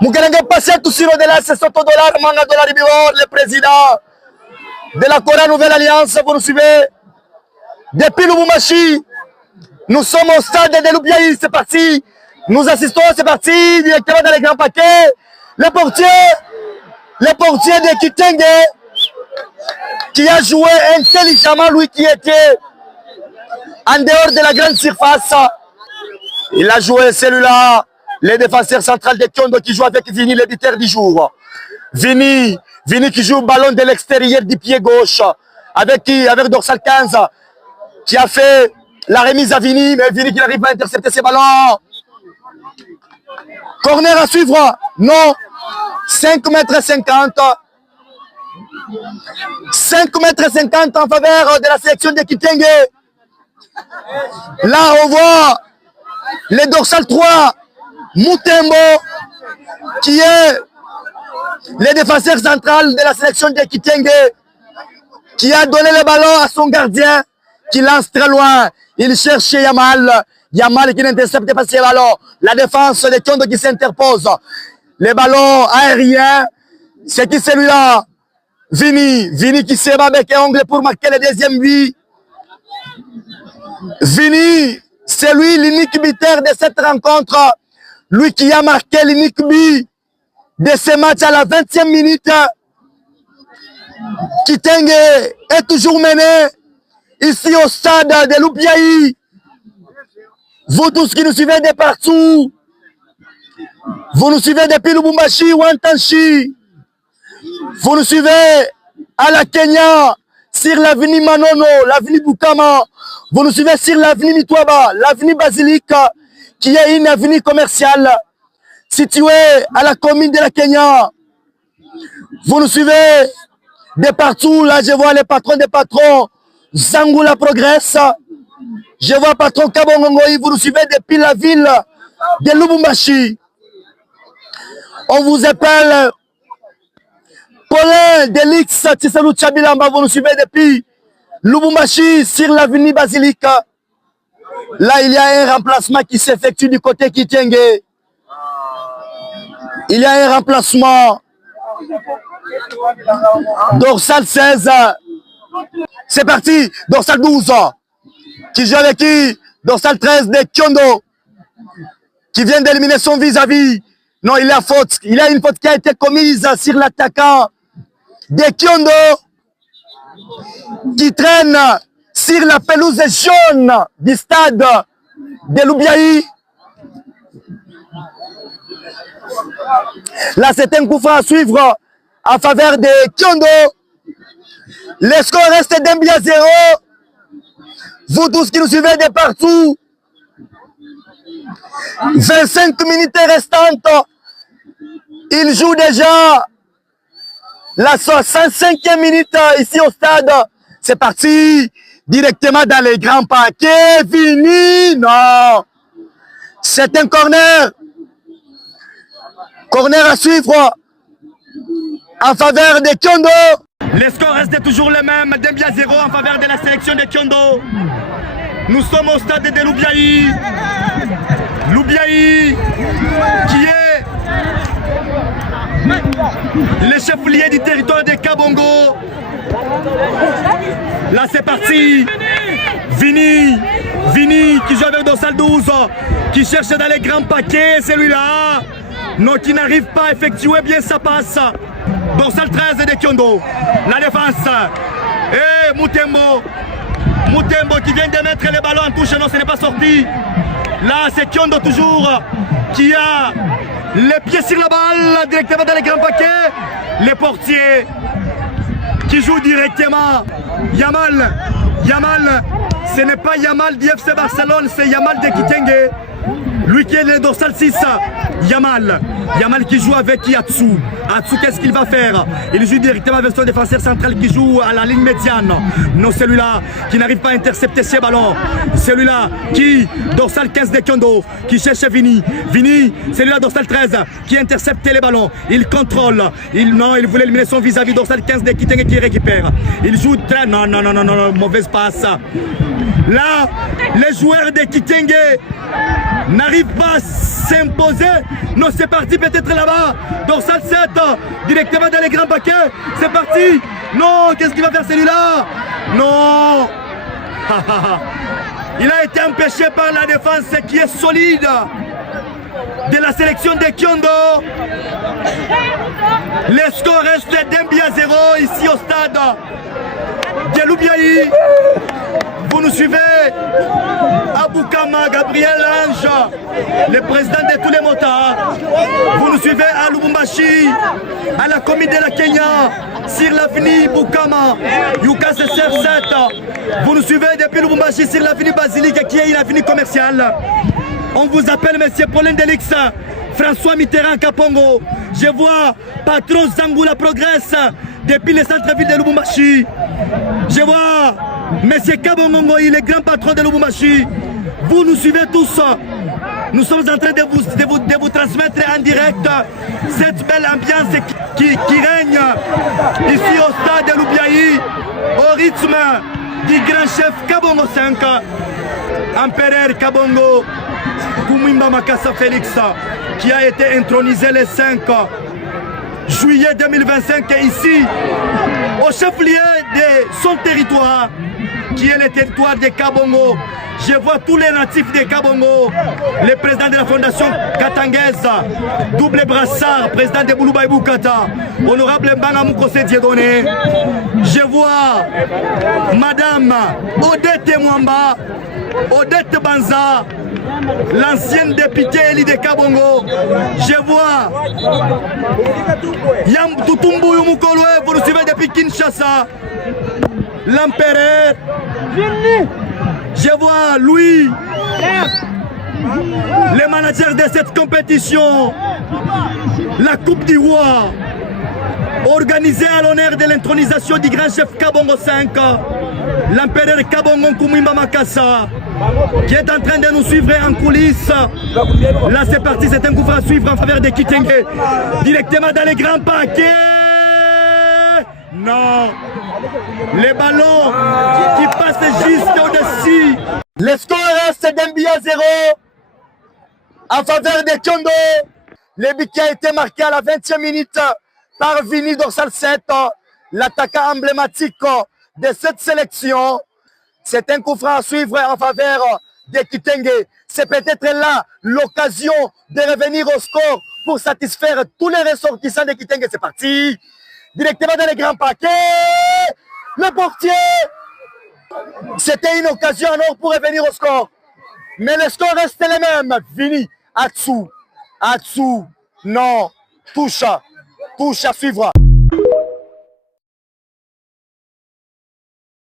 Mukelenge passé tout sur le delà, c'est $100, manga dollar bivor, le président de la Corée Nouvelle Alliance, vous nous suivez. Depuis Lubumbashi, nous sommes au stade de Loubiaï, c'est parti. Nous assistons, c'est parti, directement dans les grands paquets. Le portier de Kitenge, qui a joué intelligemment, lui qui était en dehors de la grande surface. Il a joué celui-là, le défenseur central de Kyondo qui joue avec Vini, le buteur du jour. Vini qui joue le ballon de l'extérieur du pied gauche. Avec qui? Avec Dorsal 15, qui a fait la remise à Vini, mais Vini qui n'arrive pas à intercepter ses ballons. Corner à suivre, non. 5,50 m. 5,50 m en faveur de la sélection de Kitenge. Là, on voit le dorsal 3, Mutembo, qui est le défenseur central de la sélection de Kitenge, qui a donné le ballon à son gardien, qui lance très loin. Il cherche Yamal. Yamal qui n'intercepte pas ses ballons. La défense de Kyondo qui s'interpose. Les ballons aériens, c'est qui celui-là? Vini qui se bat avec un ongle pour marquer le deuxième but. Vini, c'est lui l'unique buteur de cette rencontre. Lui qui a marqué l'unique but de ce match à la 20e minute. Kitenge est toujours mené ici au stade de Loubiaï. Vous tous qui nous suivez de partout, vous nous suivez depuis Lubumbashi ou Antanshi, vous nous suivez à la Kenya, sur l'avenue Manono, l'avenue Bukama, vous nous suivez sur l'avenue Mitwaba, l'avenue Basilique, qui est une avenue commerciale située à la commune de la Kenya. Vous nous suivez de partout, là je vois les patrons des patrons, Zangula progresse, je vois patron Kabongongoï, vous nous suivez depuis la ville de Lubumbashi. On vous appelle Paulin Delix Tissalou Tchabilamba, vous nous suivez depuis Lubumbashi sur l'avenue Basilique. Là, il y a un remplacement qui s'effectue du côté Kitenge. Il y a un remplacement. Dorsal 16. C'est parti. Dorsal 12. Qui joue avec qui? Dorsal 13 de Kyondo. Qui vient d'éliminer son vis-à-vis. Non, il y a faute. Il y a une faute qui a été commise sur l'attaquant de Kyondo. Qui traîne sur la pelouse jaune du stade de Loubiaï. Là, c'est un coup franc à suivre en faveur de Kyondo. Le score reste d'1-0. Vous tous qui nous suivez de partout. 25 minutes restantes. Il joue déjà la 65e minute ici au stade. C'est parti. Directement dans les grands paquets. Fini. Non. C'est un corner. Corner à suivre en faveur de Kyondo. Le score reste toujours le même, 2-0 en faveur de la sélection de Kyondo. Nous sommes au stade de Loubiaï. Loubiaï qui est le chef-lieu du territoire de Kabongo. Là c'est parti. Vini qui joue avec Dorsal 12, qui cherche dans les grands paquets, celui-là. Non, qui n'arrive pas à effectuer bien sa passe. Dorsal 13 de Kyondo. La défense. Et Mutembo qui vient de mettre les ballons en touche. Non, ce n'est pas sorti. Là, c'est Kyondo toujours qui a les pieds sur la balle directement dans les grands paquets. Les portiers qui jouent directement. Yamal, ce n'est pas Yamal d'IFC Barcelone, c'est Yamal de Kitenge. Lui qui est le dorsal 6, Yamal qui joue avec Yatsu. Atsu, qu'est-ce qu'il va faire? Il joue directement avec son défenseur central qui joue à la ligne médiane. Non, celui-là qui n'arrive pas à intercepter ses ballons. Celui-là qui, dorsal 15 de Kyondo, qui cherche Vini, celui-là dorsal 13 qui intercepte les ballons. Il contrôle. Il voulait éliminer son vis-à-vis dorsal 15 de Kitenge qui récupère. Il joue très... Non, mauvaise passe. Là, les joueurs de Kitenge n'arrivent pas à s'imposer. Non, c'est parti peut-être là-bas. Dorsal 7, directement dans les grands paquets. C'est parti. Non, qu'est-ce qu'il va faire celui-là? Non. Il a été empêché par la défense qui est solide de la sélection de Kyondo. Le score reste d'1-0 ici au stade de Loubiaï. Vous nous suivez à Boukama, Gabriel Ange, le président de tous les motards. Vous nous suivez à Lubumbashi, à la commune de la Kenya, sur l'avenue Boukama, Yuka CR7. Vous nous suivez depuis Lubumbashi sur l'avenue Basilique qui est une avenue commerciale. On vous appelle Monsieur Pauline Delix, François Mitterrand Kapongo. Je vois Patron Zangoula Progresse depuis le centre-ville de Lubumbashi. Je vois Monsieur Kabongongo, il est grand patron de Lubumbashi. Vous nous suivez tous. Nous sommes en train de vous transmettre en direct cette belle ambiance qui règne ici au stade de Loubiaï, au rythme du grand chef Kabongo 5, Empereur Kabongo Kumwimba Makassa Félix, qui a été intronisé le 5 juillet 2025 ici, au chef-lieu de son territoire, qui est le territoire de Kabongo. Je vois tous les natifs de Kabongo, le président de la fondation Katangaise, double brassard, président de Bouloubaï Boukata, honorable Mbanga Moukose Dieudonné. Je vois madame Odette Mwamba, Odette Banza, l'ancienne députée élie de Kabongo. Je vois Yam Tutumbu Yumukolwe, vous nous suivez depuis Kinshasa, l'empereur. Je vois Louis, le manager de cette compétition, la Coupe du Roi, organisée à l'honneur de l'intronisation du grand chef Kabongo 5, l'empereur Kabongo Kumwimba Makassa, qui est en train de nous suivre en coulisses. Là c'est parti, c'est un coup à suivre en faveur de Kitenge, directement dans les grands paquets. Non, les ballons qui passent juste au-dessus. Le score reste d'1-0 en faveur de Kyondo. Le but qui a été marqué à la 20e minute par Vini Dorsal 7, l'attaquant emblématique de cette sélection. C'est un coup franc à suivre en faveur de Kitenge. C'est peut-être là l'occasion de revenir au score pour satisfaire tous les ressortissants de Kitenge. C'est parti. Directement dans les grands paquets, le portier. C'était une occasion en or pour revenir au score. Mais le score reste le même. Vini, Atsu, non, touche à suivre.